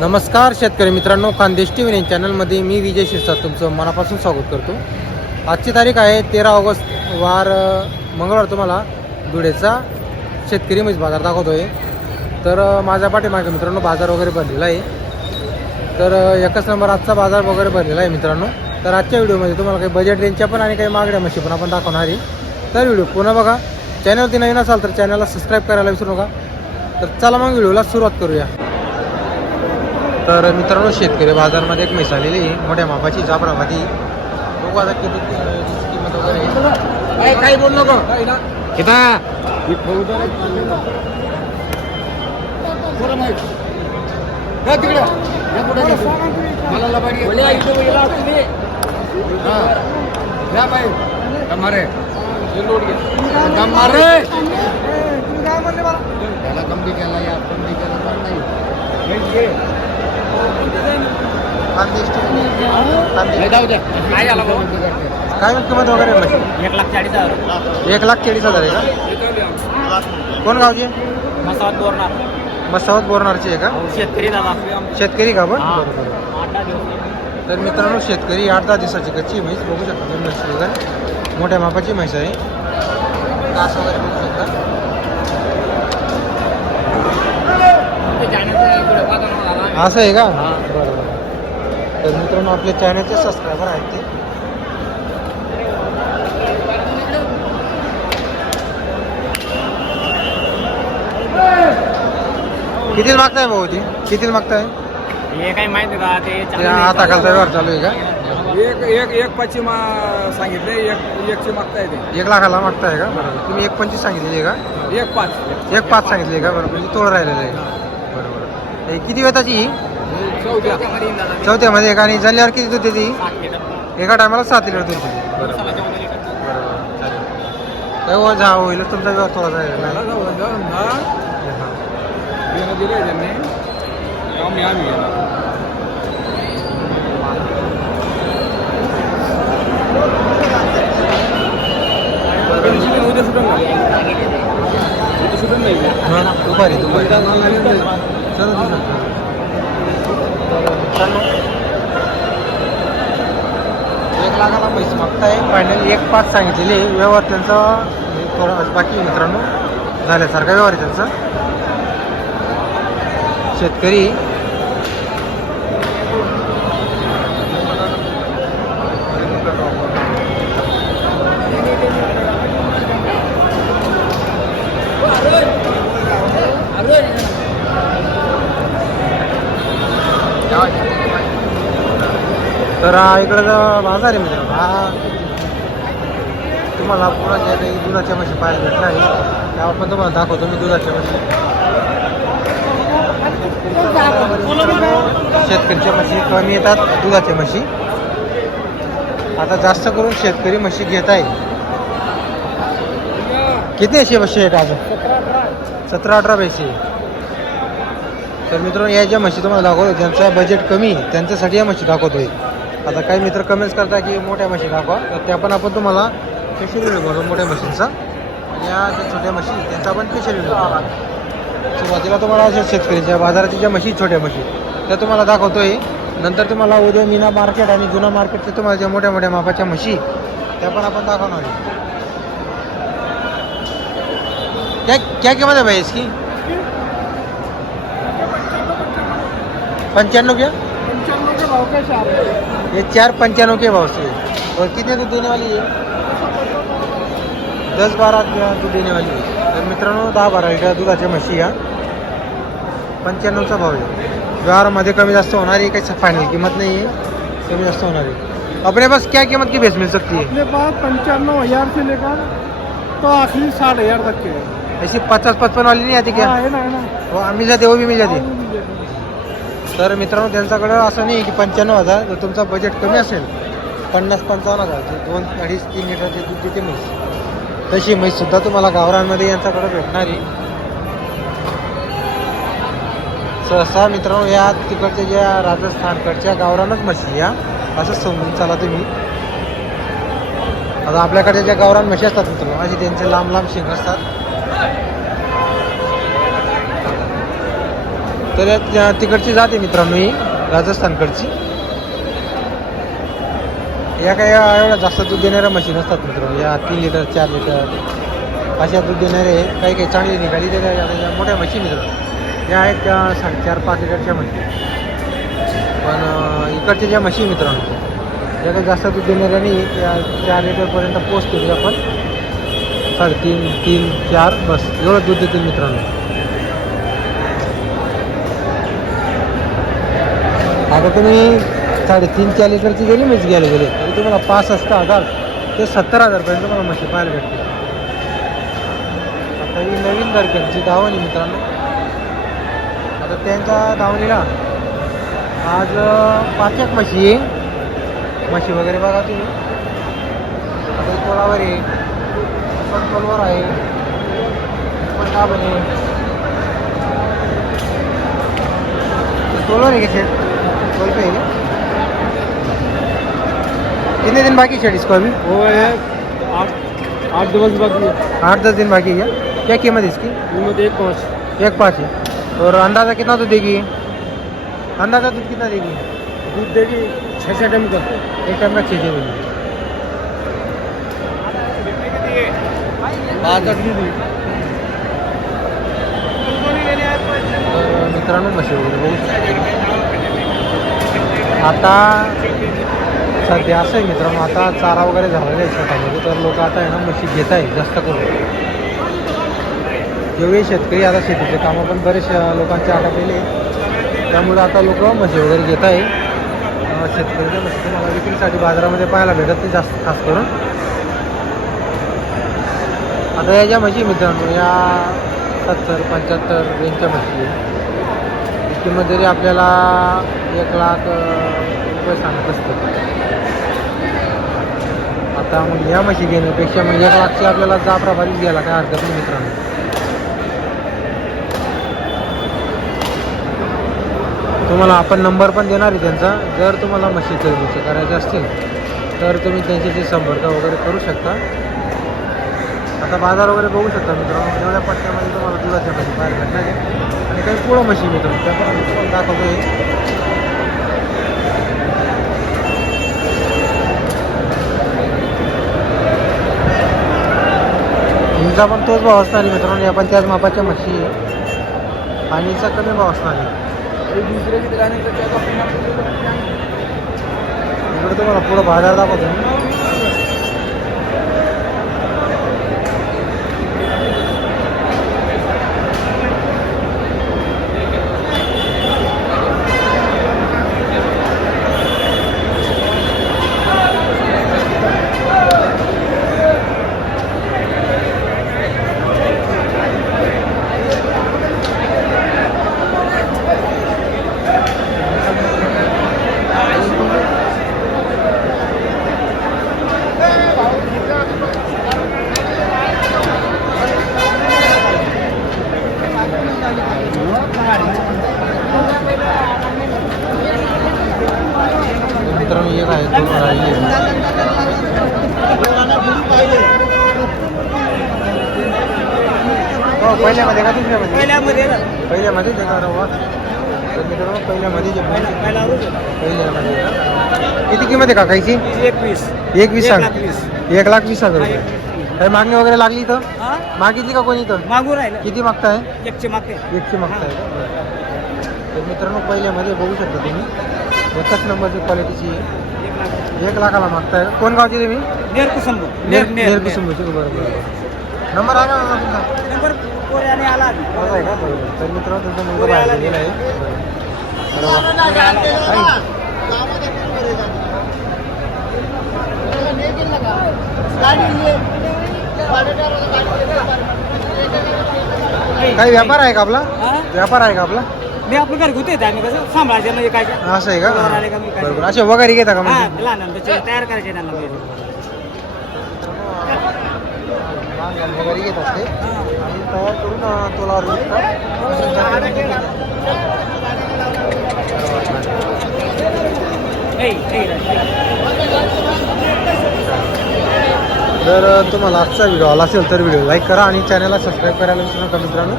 नमस्कार शेतकरी मित्रांनो खानदेश टी व्ही चॅनलमध्ये मी विजय शिरसाट तुमचं मनापासून स्वागत करतो. आजची तारीख आहे तेरा ऑगस्ट वार मंगळवार तुम्हाला धुळेचा शेतकरी मीच बाजार दाखवतो आहे तर माझ्या पाठीमागे मित्रांनो बाजार वगैरे भरलेला आहे. तर एकच नंबर आजचा बाजार वगैरे भरलेला आहे मित्रांनो. तर आजच्या व्हिडिओमध्ये तुम्हाला काही बजेट रेंजच्या पण आणि काही मागण्या मशी पण आपण दाखवणार आहे. तर व्हिडिओ पुन्हा बघा. चॅनलवरती नवीन असाल तर चॅनलला सबस्क्राईब करायला विसरू नका. तर चला मग व्हिडिओला सुरुवात करूया. तर मित्रांनो शेतकरी बाजारमध्ये एक म्हैस आलेली आहे मोठ्या मापाची जाफराबादी बघू आता किती किंमत वगैरे आहे. काही बोल नको? किता खानदेश खानदेश काय किंमत वगैरे? एक लाख चाळीस हजार. एक लाख चाळीस हजार आहे का? कोण गावची मसावत बोरणार मसावत बोरणारची आहे का? शेतकरी दादा. शेतकरी का पण हा. तर मित्रांनो शेतकरी आठ दहा दिवसाची कच्ची म्हैस बघू शकता तुम्ही म्हशी वगैरे. मोठ्या मापाची म्हैस आहे. कास वगैरे बघू शकता असं आहे का? हा. बरोबर. तर मित्रांनो आपल्या चॅनलचे सबस्क्रायबर आहेत ते. कितीला मागताय भाऊ ती कितीला मागताय? हे काही माहिती का? ते ते आता खालचा व्यवहार चालू आहे का? एक एक एक पाचशे मा सांगितले एक एकशे मागता येते एक लाखाला मागताय का? बरोबर. तुम्ही एक पंचवीस सांगितलेली आहे का? एक पाच. एक पाच सांगितली का? बरोबर. म्हणजे तोड राहिलेलं आहे. हे किती वेताची ही चौद्या चौथ्यामध्ये. एक आणि जल्ल्यावर किती दूध देते ही? एका टायमाला सात लिटर दूध देते बरोबर. हो जा होईल तुमचा व्यवहार थोडा जाईल मला जाऊ द्या, ना देणं दिलंय त्यांनी. आम्ही आम्ही घेणार. उद्या सुटेल, उद्या सुटेल ना? उद्या सुटेल नाही. का? दुपारी दुपारी. एक लाखाला पैसे मागताय. फायनल एक पाच सांगितलेले. व्यवहार त्यांचा थोडा बाकी मित्रांनो. झाल्यासारखा व्यवहार आहे त्यांचा. शेतकरी तर हा इकडं बाजार आहे मित्रांनो. हा. तुम्हाला पुन्हा ज्या काही दुधाच्या म्हशी पाहायला भेटणार आहे त्या आपण तुम्हाला दाखवतो मी दुधाच्या म्हशी. शेतकऱ्यांच्या म्हशी कमी येतात दुधाच्या म्हशी. आता जास्त करून शेतकरी म्हशी घेत आहे किती अशी म्हशी आहेत आज? सतरा अठरा पैसे तर मित्रांनो या ज्या म्हशी तुम्हाला दाखवतो ज्यांचं बजेट कमी आहे, त्यांच्यासाठी या म्हशी दाखवतोय. आता काही मित्र कमेंट्स करता की मोठ्या म्हशी दाखवा. तर त्या पण आपण तुम्हाला स्पेशल व्हिडिओ बनवू मोठ्या मशीनचा या ज्या छोट्या म्हशी त्यांचा आपण स्पेशल व्हिडिओ सुरुवातीला तुम्हाला अशा शेतकऱ्यांच्या बाजाराच्या ज्या म्हशी छोट्या म्हशी त्या तुम्हाला दाखवतो आहे नंतर तुम्हाला उद्या मीना मार्केट आणि जुना मार्केटच्या तुम्हाला ज्या मोठ्या मोठ्या मापाच्या म्हशी त्या पण आपण दाखवणार आहे क्या क्या किंमत है भाई इसकी? पंचानवे क्या? ये चार पंचानवे के भाव से। और कितने दूध देने वाली है? दस बारह दूध देने वाली आहे तर मित्रांनो दहा बारा लिटर दुधाच्या म्हशी या पंच्याण्णवचा भाव आहे. व्यवहारामध्ये कमी जास्त होणार आहे काही फायनल कीमत नहीं है कमी जास्त होणार आहे. अपने पास क्या कीमत की भैंस मिल सकती है? अपने पास पंचानवे हज़ार से लेकर तो आखिरी साठ हज़ार तक के हैं। ऐसी पचास पचपन वाली नहीं आती क्या? हाँ, है ना है ना। वो मिल जाती वो भी मिल जाती हाँ, देते तर मित्रांनो त्यांच्याकडं असं नाही की पंच्याण्णव हजार जर तुमचा बजेट कमी असेल पन्नास पंचावन्न हजार जे दोन अडीच तीन लिटरचे दूध देते म्हैस तशी म्हैससुद्धा तुम्हाला गावरांमध्ये यांच्याकडं भेटणार. आहे सहसा मित्रांनो या तिकडच्या ज्या राजस्थानकडच्या गावरानच म्हशी या असं समजून चला तुम्ही. आता आपल्याकडे ज्या गावरान म्हशी असतात मित्रांनो अशी त्यांचे लांब लांब शिंग असतात. तर या- त्या तिकडची जाते मित्रांनो ही राजस्थानकडची. या काही एवढ्या जास्त दूध देणाऱ्या मशीन असतात मित्रांनो. या तीन लिटर चार लिटर अशा दूध देणारे काही काही चांगली निघाली. त्या या मोठ्या मशीन मित्रांनो. या आहेत त्या साडे चार पाच लिटरच्या मशीन पण इकडच्या ज्या मशीन मित्रांनो ज्या काही जास्त दूध देणाऱ्या नाही त्या चार लिटरपर्यंत पोचतील आपण. साडेतीन तीन चार बस. एवढं दूध देतील मित्रांनो. आता तुम्ही साडेतीन चार लिटरची गेली म्हशी घ्यायला गेले तरी तुम्हाला पासष्ट हजार ते सत्तर हजारपर्यंत तुम्हाला म्हशी पाहायला भेटते. आता ही नवीन तारखेची दावणी मित्रांनो. आता त्यांच्या दावणीला आज पाच एक म्हशी आहे. म्हशी वगैरे बघा तुम्ही. आता एक कोलावर आहे. पंचमलवर आहे. पंजाबन आहे. सोलर आहे क्या शेड पे है क्या? कितने दिन बाकी शेड इसको अभी? वो है आठ आठ दिवस बाकी है। आठ दस दिन बाकी है क्या? क्या कीमत है इसकी? कीमत एक पाँच। एक पाँच है। और अंदाज़ा कितना दूध देगी? अंदाज़ा दूध कितना देगी? दूध देगी छः छः टन का। एक टाइम का छः छः देगी। की मित्रांनो वगैरे शकता. आता सध्या असं आहे मित्रांनो आता चारा वगैरे झालेला आहे शेतामध्ये तर लोक आता आहे ना म्हशी घेत आहे जास्त करून. जेवढे शेतकरी आता शेतीचे कामं पण बरेच लोकांचे आटपलेले त्यामुळे आता लोक म्हशी वगैरे घेत आहे अं, शेतकऱ्याच्या म्हशी तुम्हाला विक्रीसाठी बाजारामध्ये पाहायला भेटत नाही जास्त खास करून. आता या ज्या म्हशी मित्रांनो या सत्तर पंच्याहत्तर यांच्या म्हशी किंमत जरी आपल्याला एक लाख रुपये सांगत असतं आता मग या म्हशी घेण्यापेक्षा मग एक लाखची आपल्याला जाफराबादीच घ्यायला काय हरकत नाही मित्रांनो. तुम्हाला आपण नंबर पण देणार आहे त्यांचा. जर तुम्हाला मशीन खरेदीचं करायचं असतील तर तुम्ही त्यांच्याशी संपर्क वगैरे करू शकता. आता बाजार वगैरे बघू शकता मित्रांनो. एवढ्या पट्ट्यामध्ये तुम्हाला दुधाच्या पाहिजे बाहेर भेटणार आहे. आणि काही पुढं म्हशी मित्रांनो त्या पण दाखवतोय हिंचा पण तोच भाव असणार आहे मित्रांनो या पण त्याच मापाच्या म्हशी आहे पाणीचा कमी भाव असणार आहे. का क्या इकडे तुम्हाला पुढं बाजार दाखवतो. मित्रांनो एक आहे दोन राहिले हो पहिल्यामध्ये का दुसऱ्यामध्ये? पहिल्यामध्ये. पहिल्यामध्ये ते का रवा तर मित्रांनो पहिल्यामध्ये जे पहिल्यामध्ये किती किंमत आहे काकाईची एक वीस एक वीस एक सांग. एक लाख वीस हजार रुपये. काही मागणी वगैरे लागली तर हा? मागितली का कोणी तर मागून राहिलं. किती मागताय? एकशे मागते एकशे मागताय. का बरं. तर मित्रांनो पहिल्यामध्ये बघू शकता तुम्ही एकच नंबरची क्वालिटीची आहे. एक लाख. एक लाखाला मागताय. कोण गावचे तुम्ही नेर कुसुंब नेर नेर. कुसुंबचे का बरं बरं. नंबर आहे का तुमचा? नंबर कोऱ्याने आला आहे का? तर मित्रांनो तुमचा मुलगा बाहेर गेला. आहे. बरं. काही व्यापार आहे का आपला हा? व्यापार आहे का आपला मी आपलं घर घेतोय आम्ही कसं सांभाळायचं म्हणजे काय काय असं आहे का बरोबर आले का मी काय? बरोबर असे वगैरे घेता का हा म्हणजे लहान त्याचे तयार करायचे त्यांना पहिले. लहान वगैरे घेत असते हा. आणि तयार करून अं, तोलावर ऐ, ऐ, ऐ. जर तुम्हाला आजचा व्हिडिओ आला असेल तर व्हिडिओ लाईक करा आणि चॅनलला सबस्क्राईब करायला विसरू नका मित्रांनो.